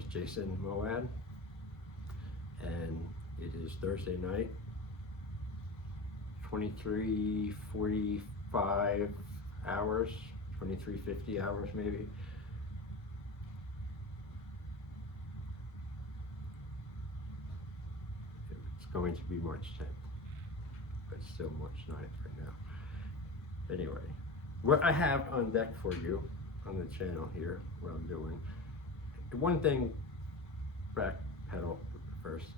name's Jason MOWAD, and it is Thursday night, 23:45 hours, 23:50 hours maybe. It's going to be March 10th, but still March 9th right now. Anyway, what I have on deck for you on the channel here, what I'm doing. One thing, backpedal first.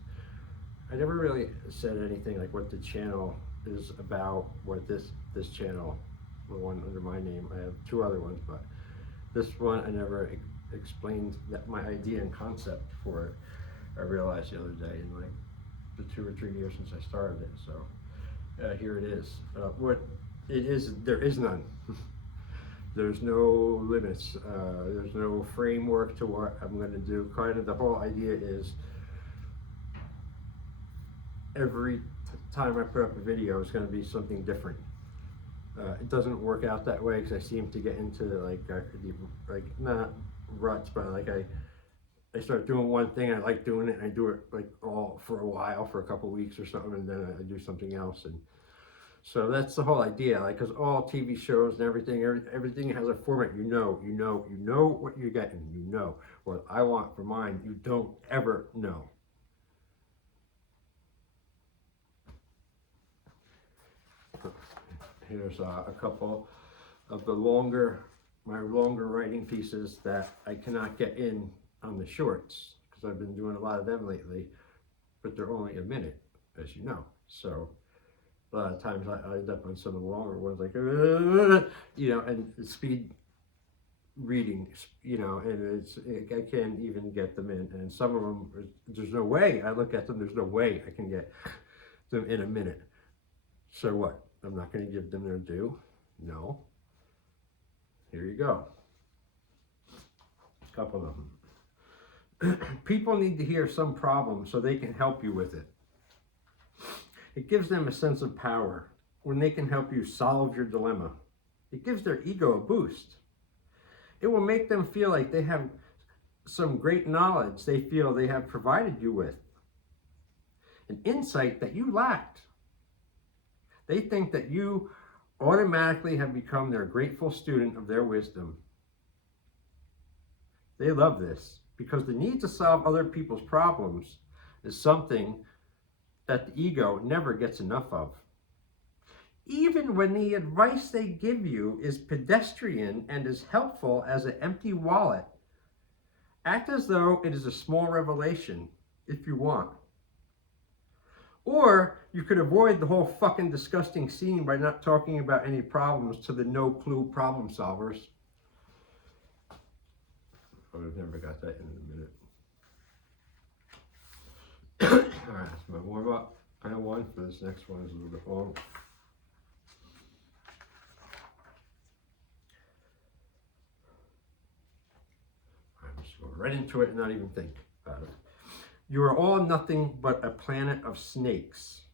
I never really said anything like what the channel is about, what this channel, the one under my name, I have two other ones, but this one I never explained that my idea and concept for it. I realized the other day in like the 2 or 3 years since I started it, so here it is. What it is, there is none. There's no limits, there's no framework to what I'm going to do. Kind of the whole idea is every time I put up a video, it's going to be something different. It doesn't work out that way because I seem to get into like not ruts, but like I start doing one thing, I like doing it, and I do it like all for a while, for a couple weeks or something, and then I do something else. And so that's the whole idea, like, because all TV shows and everything has a format. You know what you're getting. You know what I want for mine. You don't ever know. Here's a couple of the my longer writing pieces that I cannot get in on the shorts because I've been doing a lot of them lately, but they're only a minute, as you know. So a lot of times I end up on some of the longer ones, like, and speed reading, and I can't even get them in. And some of them, there's no way, I look at them, there's no way I can get them in a minute. So what? I'm not going to give them their due? No. Here you go. A couple of them. People need to hear some problem so they can help you with it. It gives them a sense of power when they can help you solve your dilemma. It gives their ego a boost. It will make them feel like they have some great knowledge they feel they have provided you with. An insight that you lacked. They think that you automatically have become their grateful student of their wisdom. They love this because the need to solve other people's problems is something that the ego never gets enough of. Even when the advice they give you is pedestrian and as helpful as an empty wallet, act as though it is a small revelation if you want. Or you could avoid the whole fucking disgusting scene by not talking about any problems to the no clue problem solvers. I would have never got that in a minute. Alright, that's my warm up. I know one for this next one is a little bit long. I'm just going right into it and not even think about it. You are all nothing but a planet of snakes.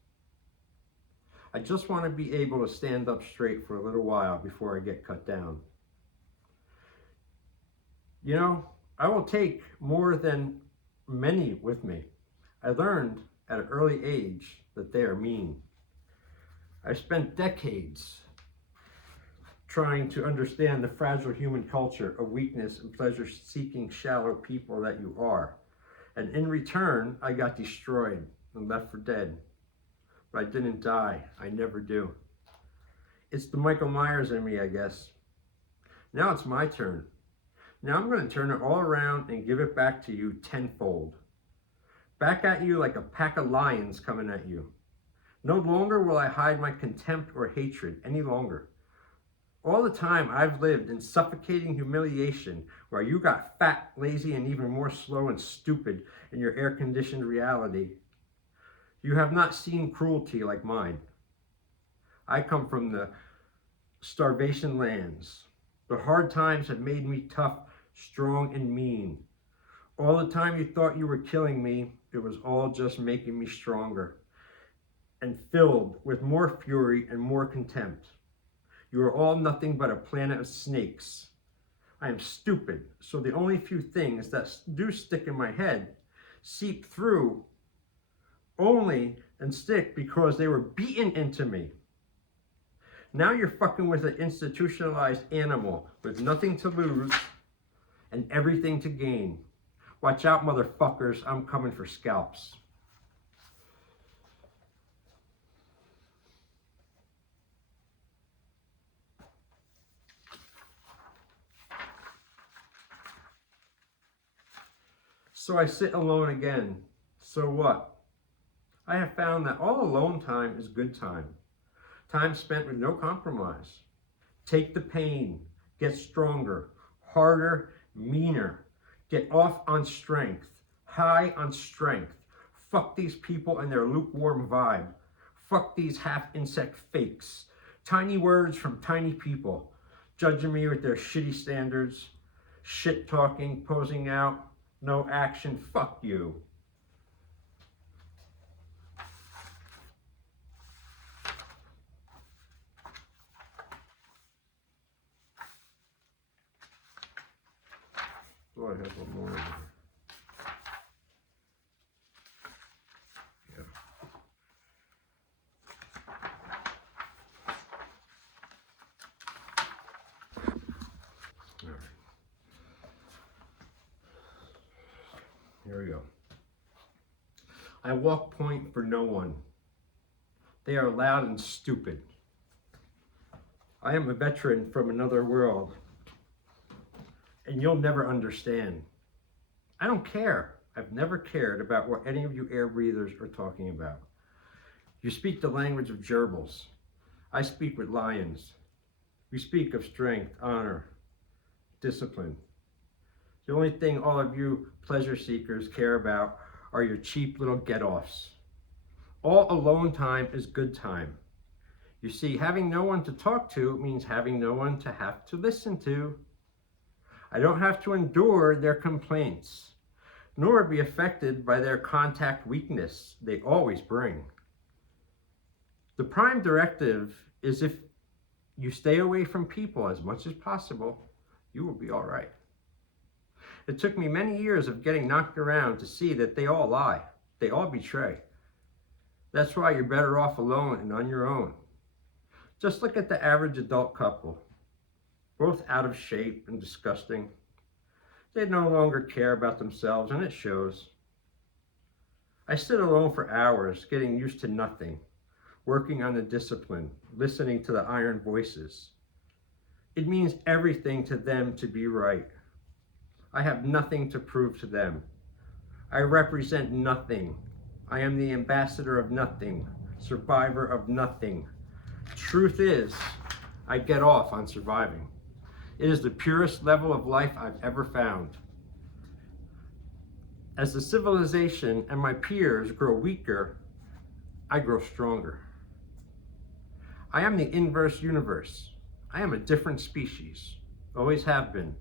I just want to be able to stand up straight for a little while before I get cut down. You know, I will take more than many with me. I learned at an early age that they are mean. I spent decades trying to understand the fragile human culture of weakness and pleasure-seeking shallow people that you are. And in return, I got destroyed and left for dead. But I didn't die. I never do. It's the Michael Myers in me, I guess. Now it's my turn. Now I'm going to turn it all around and give it back to you tenfold. Back at you like a pack of lions coming at you. No longer will I hide my contempt or hatred any longer. All the time I've lived in suffocating humiliation where you got fat, lazy, and even more slow and stupid in your air-conditioned reality. You have not seen cruelty like mine. I come from the starvation lands. The hard times have made me tough, strong, and mean. All the time you thought you were killing me, it was all just making me stronger and filled with more fury and more contempt. You are all nothing but a planet of snakes. I am stupid, so the only few things that do stick in my head seep through only and stick because they were beaten into me. Now you're fucking with an institutionalized animal with nothing to lose and everything to gain. Watch out, motherfuckers, I'm coming for scalps. So I sit alone again. So what? I have found that all alone time is good time. Time spent with no compromise. Take the pain, get stronger, harder, meaner. Get off on strength, high on strength. Fuck these people and their lukewarm vibe. Fuck these half-insect fakes. Tiny words from tiny people, judging me with their shitty standards, shit talking, posing out, no action, fuck you. Oh, I have one more. Yeah. All right. Here we go. I walk point for no one. They are loud and stupid. I am a veteran from another world, and you'll never understand. I don't care. I've never cared about what any of you air breathers are talking about. You speak the language of gerbils. I speak with lions. We speak of strength, honor, discipline. The only thing all of you pleasure seekers care about are your cheap little get-offs. All alone time is good time. You see, having no one to talk to means having no one to have to listen to. I don't have to endure their complaints, nor be affected by their contact weakness they always bring. The prime directive is if you stay away from people as much as possible, you will be all right. It took me many years of getting knocked around to see that they all lie. They all betray. That's why you're better off alone and on your own. Just look at the average adult couple, both out of shape and disgusting. They no longer care about themselves, and it shows. I sit alone for hours, getting used to nothing, working on the discipline, listening to the iron voices. It means everything to them to be right. I have nothing to prove to them. I represent nothing. I am the ambassador of nothing, survivor of nothing. Truth is, I get off on surviving. It is the purest level of life I've ever found. As the civilization and my peers grow weaker, I grow stronger. I am the inverse universe. I am a different species, always have been.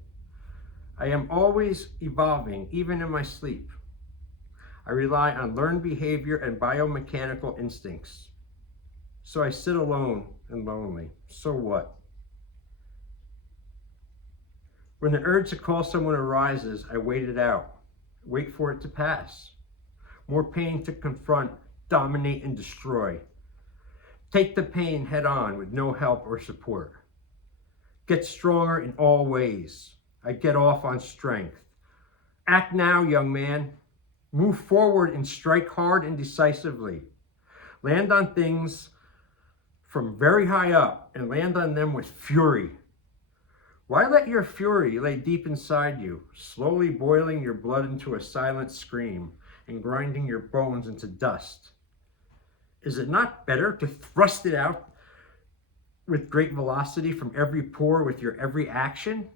I am always evolving, even in my sleep. I rely on learned behavior and biomechanical instincts. So I sit alone and lonely. So what? When the urge to call someone arises, I wait it out. Wait for it to pass. More pain to confront, dominate, and destroy. Take the pain head on with no help or support. Get stronger in all ways. I get off on strength. Act now, young man. Move forward and strike hard and decisively. Land on things from very high up and land on them with fury. Why let your fury lay deep inside you, slowly boiling your blood into a silent scream and grinding your bones into dust? Is it not better to thrust it out with great velocity from every pore with your every action?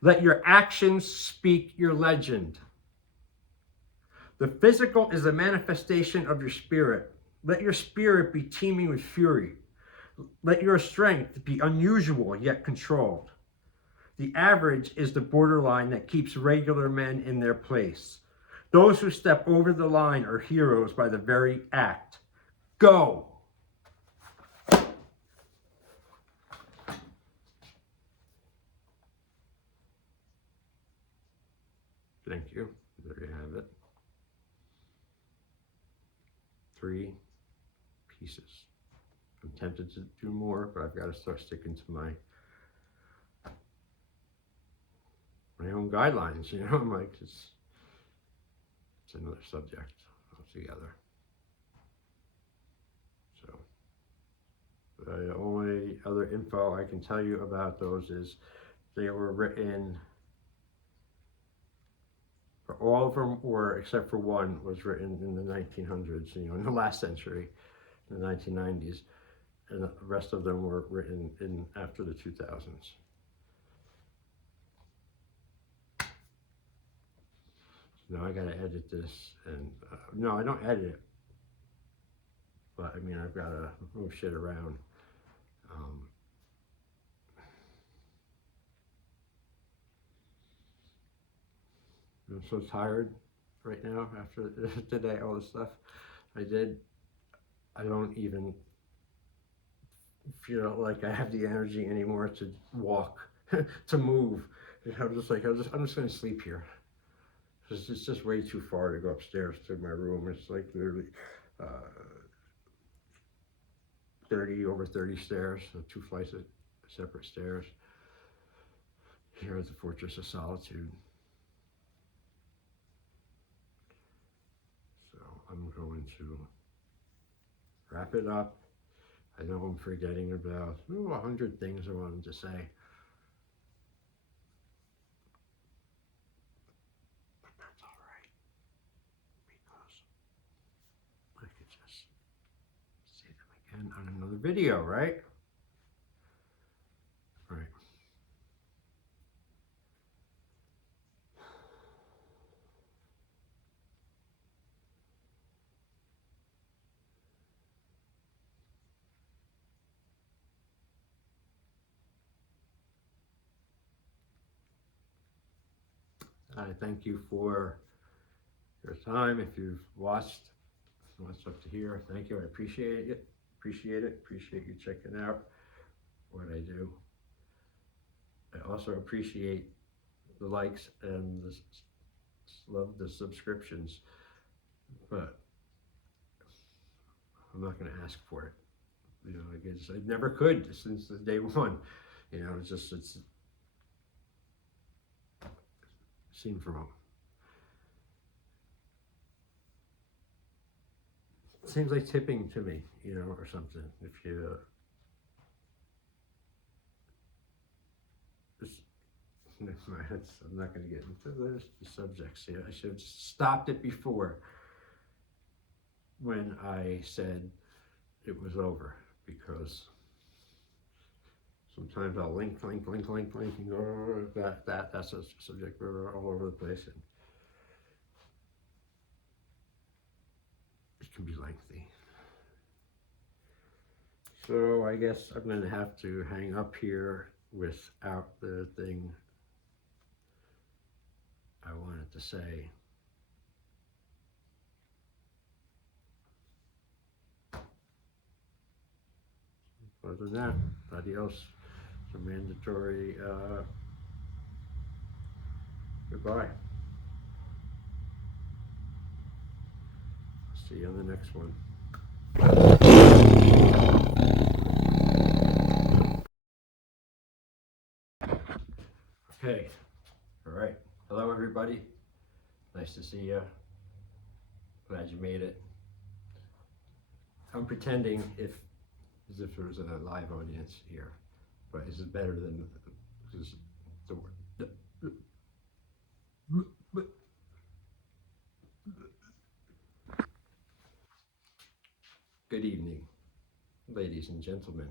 Let your actions speak your legend. The physical is a manifestation of your spirit. Let your spirit be teeming with fury. Let your strength be unusual yet controlled. The average is the borderline that keeps regular men in their place. Those who step over the line are heroes by the very act. Go! Thank you. There you have it. 3 pieces. I'm tempted to do more, but I've got to start sticking to my own guidelines, you know. I'm like, it's another subject altogether. So the only other info I can tell you about those is they were written, all of them were, except for one, was written in the 1900s, you know, in the last century, in the 1990s, and the rest of them were written in after the 2000s. Now I gotta edit this, and no, I don't edit it, but I mean, I've gotta move shit around. I'm so tired right now after today, all the stuff I did. I don't even feel like I have the energy anymore to walk, to move. I'm just like, I'm just gonna sleep here. It's just way too far to go upstairs to my room. It's like literally 30 stairs, so 2 flights of separate stairs here at the Fortress of Solitude. So I'm going to wrap it up. I know I'm forgetting about 100 things I wanted to say. But that's all right, because I could just say them again on another video, right? Right. I thank you for your time. If you've watched up to here, thank you. I appreciate it. Appreciate you checking out what I do. I also appreciate the likes and love the subscriptions, but I'm not going to ask for it. You know, I guess I never could since the day one. You know, it's seemed wrong. It seems like tipping to me, you know, or something. If you I'm not going to get into the subjects here. I should have stopped it before when I said it was over, because sometimes I'll link, and go, that's a subject all over the place, and it can be lengthy. So I guess I'm going to have to hang up here without the thing I wanted to say. Other than that, adios. It's a mandatory goodbye. See you on the next one. Okay, all right. Hello, everybody. Nice to see you. Glad you made it. I'm pretending as if there was a live audience here, but this is better than the word. Good evening, ladies and gentlemen.